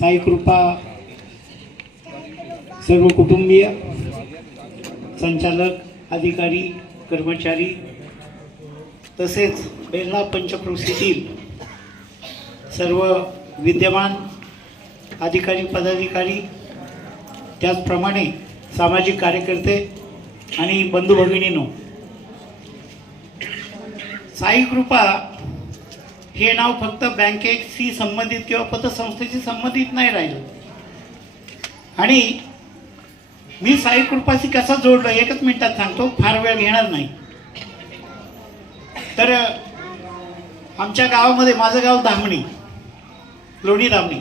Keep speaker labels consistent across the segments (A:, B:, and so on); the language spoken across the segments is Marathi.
A: साई कृपा सर्व कुटुंबीय संचालक अधिकारी कर्मचारी तसेच बेल्ला पंचक्रोशीतील सर्व विद्यमान अधिकारी पदाधिकारी त्याचप्रमाणे सामाजिक कार्यकर्ते आणि बंधू भगिनीनो साई कृपा हे नाव फक्त बँकेशी संबंधित किंवा पतसंस्थेशी संबंधित नाही राहिलं. आणि मी साई कृपाशी जोडलो एकच मिनिटात सांगतो फार वेळ घेणार नाही. तर आमच्या गावामध्ये माझं गाव धामणी लोणी धामणी.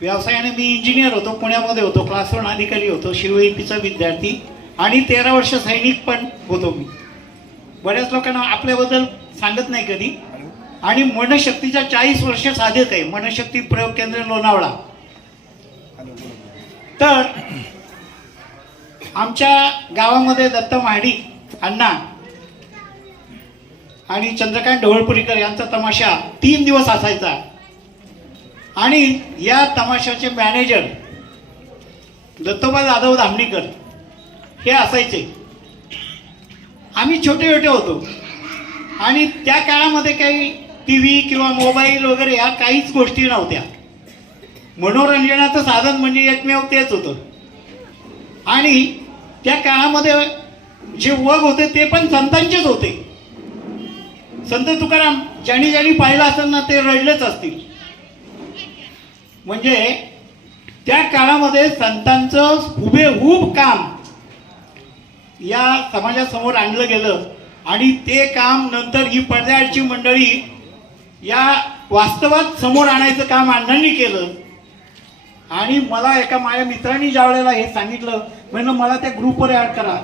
A: व्यवसायाने मी इंजिनियर होतो पुण्यामध्ये होतो क्लास वन अधिकारी होतो शिवईपीचा विद्यार्थी आणि तेरा वर्ष सैनिक पण होतो मी. बऱ्याच लोकांना आपल्याबद्दल सांगत नाही कधी आणि मनशक्तीच्या चाळीस वर्ष साधेत आहे. मनशक्ती प्रयोग केंद्र लोणावळा. तर आमच्या गावामध्ये दत्त महाडी अण्णा आणि चंद्रकांत ढवळपुरीकर यांचा तमाशा तीन दिवस असायचा. आणि या तमाशाचे मॅनेजर दत्तोबा जाधव धामणीकर हे असायचे. आम्ही छोटे छोटे होतो. आणि त्या काळामध्ये काही टी व्ही किंवा मोबाईल वगैरे ह्या काहीच गोष्टी नव्हत्या. मनोरंजनाचं साधन म्हणजे एकमेव तेच होतं. आणि त्या काळामध्ये जे वग होते ते पण संतांचेच होते. संत तुकाराम ज्यांनी ज्यांनी पाहिलं असेल ना ते रडलेच असतील. म्हणजे त्या काळामध्ये संतांचं हुबेहूब काम या समाजासमोर आणलं गेलं आणि ते काम नंतर ही पडद्याआडची मंडळी या वास्तवात समोर आणायचं काम अण्णांनी केलं. आणि मला एका माझ्या मित्रांनी ज्या वेळेला हे सांगितलं म्हणलं मला त्या ग्रुपवर ॲड करा.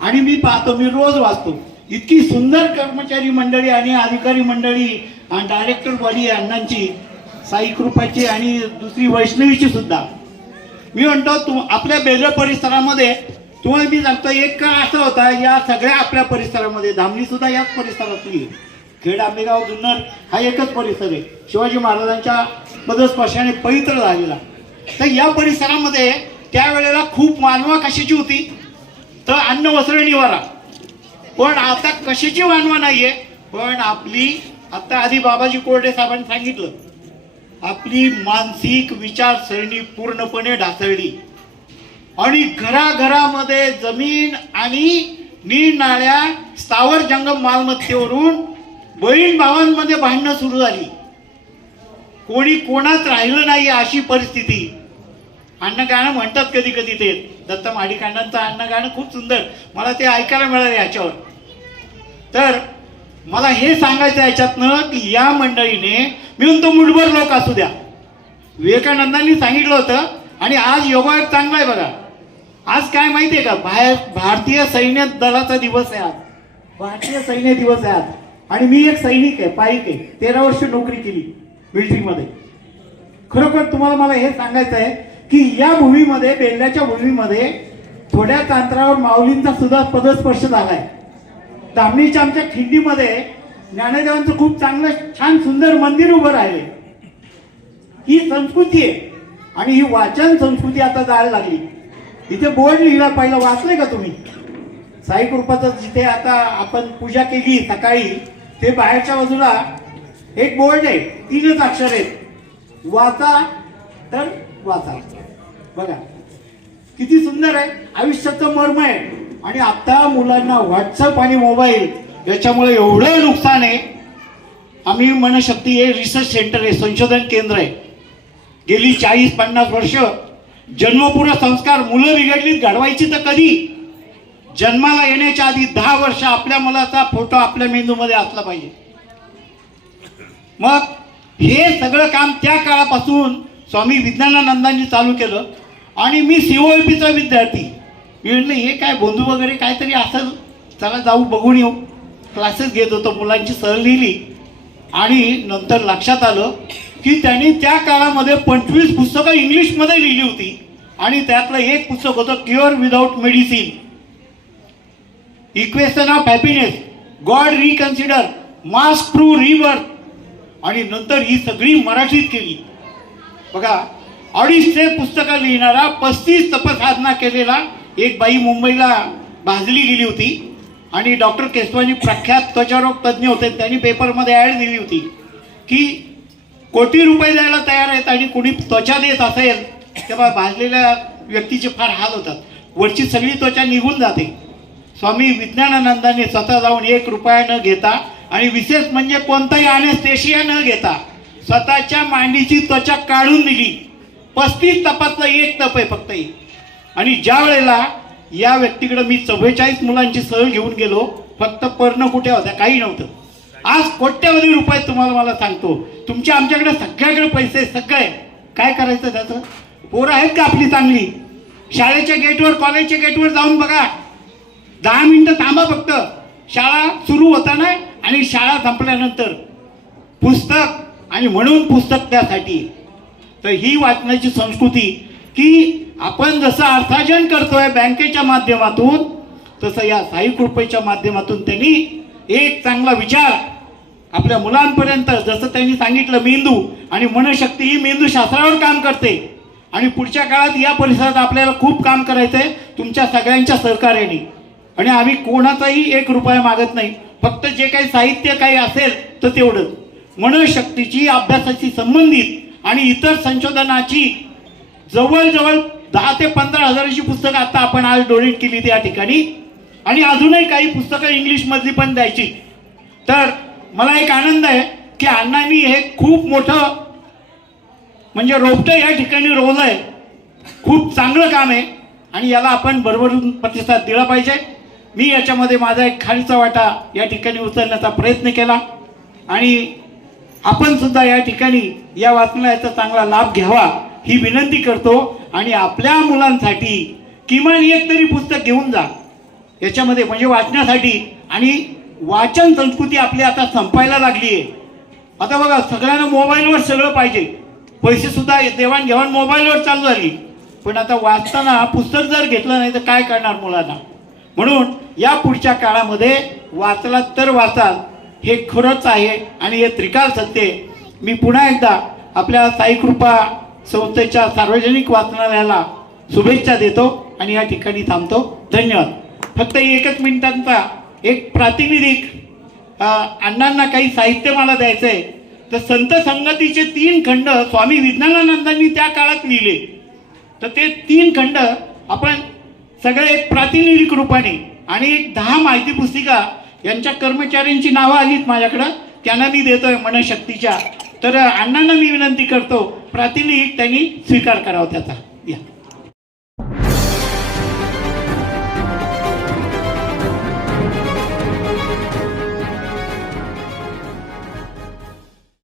A: आणि मी पाहतो मी रोज वाचतो. इतकी सुंदर कर्मचारी मंडळी आणि अधिकारी मंडळी आणि डायरेक्टर बॉडी अण्णांची साई कृपाची आणि दुसरी वैष्णवीची सुद्धा. मी म्हणतो तुम आपल्या बेलर परिसरामध्ये तुम्हाला मी सांगतो एक काळ असा होता या सगळ्या आपल्या परिसरामध्ये धामणी सुद्धा याच परिसरातली आहे. खेड आंबेगाव जुन्नर हा एकच परिसर आहे. शिवाजी महाराजांच्या पदस्पर्शाने पवित्र झालेला. तर या परिसरामध्ये त्यावेळेला खूप मानवा कशाची होती? तर अन्न वस्त्र निवारा. पण आता कशाची मानवा नाहीये? पण आपली आता आधी बाबाजी कोरडे साहेबांनी सांगितलं आपली मानसिक विचारसरणी पूर्णपणे ढासळली. आणि घराघरामध्ये जमीन आणि निरनाळ्या स्थावर जंगम मालमत्तेवरून बहीण भावांमध्ये भांडणं सुरू झाली. कोणी कोणात राहिलं नाही अशी परिस्थिती. अन्न गाणं म्हणतात कधी कधी ते. दत्त माडिकांडांचं अन्न गाणं खूप सुंदर. मला ते ऐकायला मिळालं याच्यावर. तर मला हे सांगायचं याच्यातनं की या मंडळीने मिळून तो मुठभर लोक असू द्या. विवेकानंदांनी सांगितलं होतं आणि आज योगायोग चांगला आहे बघा. आज काय माहिती आहे का? बाहेर भारतीय सैन्य दलाचा दिवस आहे आज. भारतीय सैन्य दिवस आहे आज. आणि मी एक सैनिक आहे पाईक आहे. तेरा वर्ष नोकरी केली मिलिटरीमध्ये खरोखर तुम्हाला मला हे सांगायचं आहे की या भूमीमध्ये बेल्ल्याच्या भूमीमध्ये थोड्याच अंतरावर माऊलींचा सुद्धा पदस्पर्श झालाय. धामणीच्या आमच्या खिंडीमध्ये ज्ञानदेवांचं खूप चांगलं छान सुंदर मंदिर उभं राहिले ही संस्कृती आहे आणि ही वाचन संस्कृती आता जायला लागली. इथे बोर्ड लिहिला पहिलं वाचलंय का तुम्ही? साई कृपाचं जिथे आता आपण पूजा केली सकाळी ते बाहेरच्या बाजूला एक बोर्ड आहे तीनच अक्षर आहेत. वाचा तर वाचा. बघा किती सुंदर आहे. आयुष्याचं मर्म आहे. आणि आता मुलांना व्हॉट्सअप आणि मोबाईल याच्यामुळे एवढं नुकसान आहे. आम्ही मनशक्ती हे रिसर्च सेंटर आहे संशोधन केंद्र आहे. गेली चाळीस पन्नास वर्ष जन्मपूर्ण संस्कार मुलं बिघडलीत घडवायची तर कधी? जन्माला येण्याच्या आधी दहा वर्ष आपल्या मुलाचा फोटो आपल्या मेंदूमध्ये असला पाहिजे. मग हे सगळं काम त्या काळापासून स्वामी विज्ञानानंदांनी चालू केलं. आणि मी सीओएपीचा विद्यार्थी. मी म्हटलं हे काय बंधू वगैरे काहीतरी असं चला जाऊ बघून येऊ. क्लासेस घेत होतो मुलांची सहल लिहिली. आणि नंतर लक्षात आलं की त्यांनी त्या काळामध्ये पंचवीस पुस्तकं इंग्लिशमध्ये लिहिली होती. आणि त्यातलं एक पुस्तक होतं cure without medicine equation of happiness God reconsider mask proof rebirth आणि नंतर ही सगळी मराठीत केली. बघा अडीचशे पुस्तकं लिहिणारा पस्तीस तपसाधना केलेला एक बाई मुंबईला भाजली गेली होती. आणि डॉक्टर केसवानी प्रख्यात त्वचारोग तज्ज्ञ होते. त्यांनी पेपरमध्ये ॲड दिली होती की कोटी रुपये द्यायला तयार आहेत आणि कोणी त्वचा देत असेल तेव्हा भाजलेल्या व्यक्तीचे फार हाल होतात. वरची सगळी त्वचा निघून जाते. स्वामी विज्ञानानंदाने स्वतः जाऊन एक रुपया न घेता आणि विशेष म्हणजे कोणताही अनेस्थेशिया न घेता स्वतःच्या मांडीची त्वचा काढून दिली. पस्तीस तपातलं एक तप आहे फक्त एक. आणि ज्या वेळेला या व्यक्तीकडे मी चव्वेचाळीस मुलांची सहल घेऊन गेलो फक्त पर्ण कुठे होत्या? काही नव्हतं. आज कोट्यवधी रुपये तुम्हाला मला सांगतो. तुमच्या आमच्याकडे सगळ्याकडे पैसे सगळे काय करायचं त्याचं? पोरं आहेत का आपली चांगली? शाळेच्या गेटवर कॉलेजच्या गेटवर जाऊन बघा. दहा मिनटं थांबा फक्त. शाळा सुरू होताना आणि शाळा संपल्यानंतर. पुस्तक आणि म्हणून पुस्तक त्यासाठी. तर ही वाचण्याची संस्कृती की आपण जसं अर्थार्जन करतोय बँकेच्या माध्यमातून तसं या साई कृपेच्या माध्यमातून त्यांनी एक चांगला विचार आपल्या मुलांपर्यंत जसं त्यांनी सांगितलं मेंदू आणि मनशक्ती ही मेंदू शास्त्रावर काम करते. आणि पुढच्या काळात या परिसरात आपल्याला खूप काम करायचं आहे तुमच्या सगळ्यांच्या सहकार्याने. आणि आम्ही कोणाचाही एक रुपया मागत नाही. फक्त जे काही साहित्य काही असेल तर तेवढं. मनशक्तीची अभ्यासाशी संबंधित आणि इतर संशोधनाची जवळजवळ दहा ते पंधरा हजाराची पुस्तकं आता आपण आज डोनेट केली त्या ठिकाणी. आणि अजूनही काही पुस्तकं इंग्लिशमधली पण द्यायची. तर मला एक आनंद आहे की अण्णांनी हे खूप मोठं म्हणजे रोपटं या ठिकाणी रोवलं आहे खूप चांगलं काम आहे. आणि याला आपण भरभरून प्रतिसाद दिला पाहिजे. मी याच्यामध्ये माझा एक खालीचा वाटा या ठिकाणी उचलण्याचा प्रयत्न केला. आणि आपण सुद्धा या ठिकाणी या वाचनालयाचा चांगला लाभ घ्यावा ही विनंती करतो. आणि आपल्या मुलांसाठी किमान एक तरी पुस्तक घेऊन जा. याच्यामध्ये म्हणजे वाचण्यासाठी. आणि वाचन संस्कृती आपली आता संपायला लागली आहे. आता बघा सगळ्यांना मोबाईलवर सगळं पाहिजे. पैसेसुद्धा देवाणघेवाण मोबाईलवर चालू झाली. पण आता वाचताना पुस्तक जर घेतलं नाही तर काय करणार मुलांना? म्हणून या पुढच्या काळामध्ये वाचलात तर वाचाल. हे खरंच आहे आणि हे त्रिकाल सत्य मी पुन्हा एकदा आपल्या साईकृपा संस्थेच्या सार्वजनिक वाचनालयाला शुभेच्छा देतो आणि या ठिकाणी थांबतो. धन्यवाद. फक्त एकच मिनिटांचा एक प्रातिनिधिक अण्णांना काही साहित्य मला द्यायचं आहे तर संत संगतीचे तीन खंड स्वामी विज्ञानानंदांनी त्या काळात लिहिले. तर ते तीन खंड आपण सगळे एक प्रातिनिधिक रूपाने आणि एक दहा माहिती पुस्तिका यांच्या कर्मचाऱ्यांची नावं आलीत माझ्याकडं. त्यांना मी देतोय मनशक्तीच्या. तर अण्णांना मी विनंती करतो प्रातिनिधिक त्यांनी स्वीकार करावा त्याचा. या.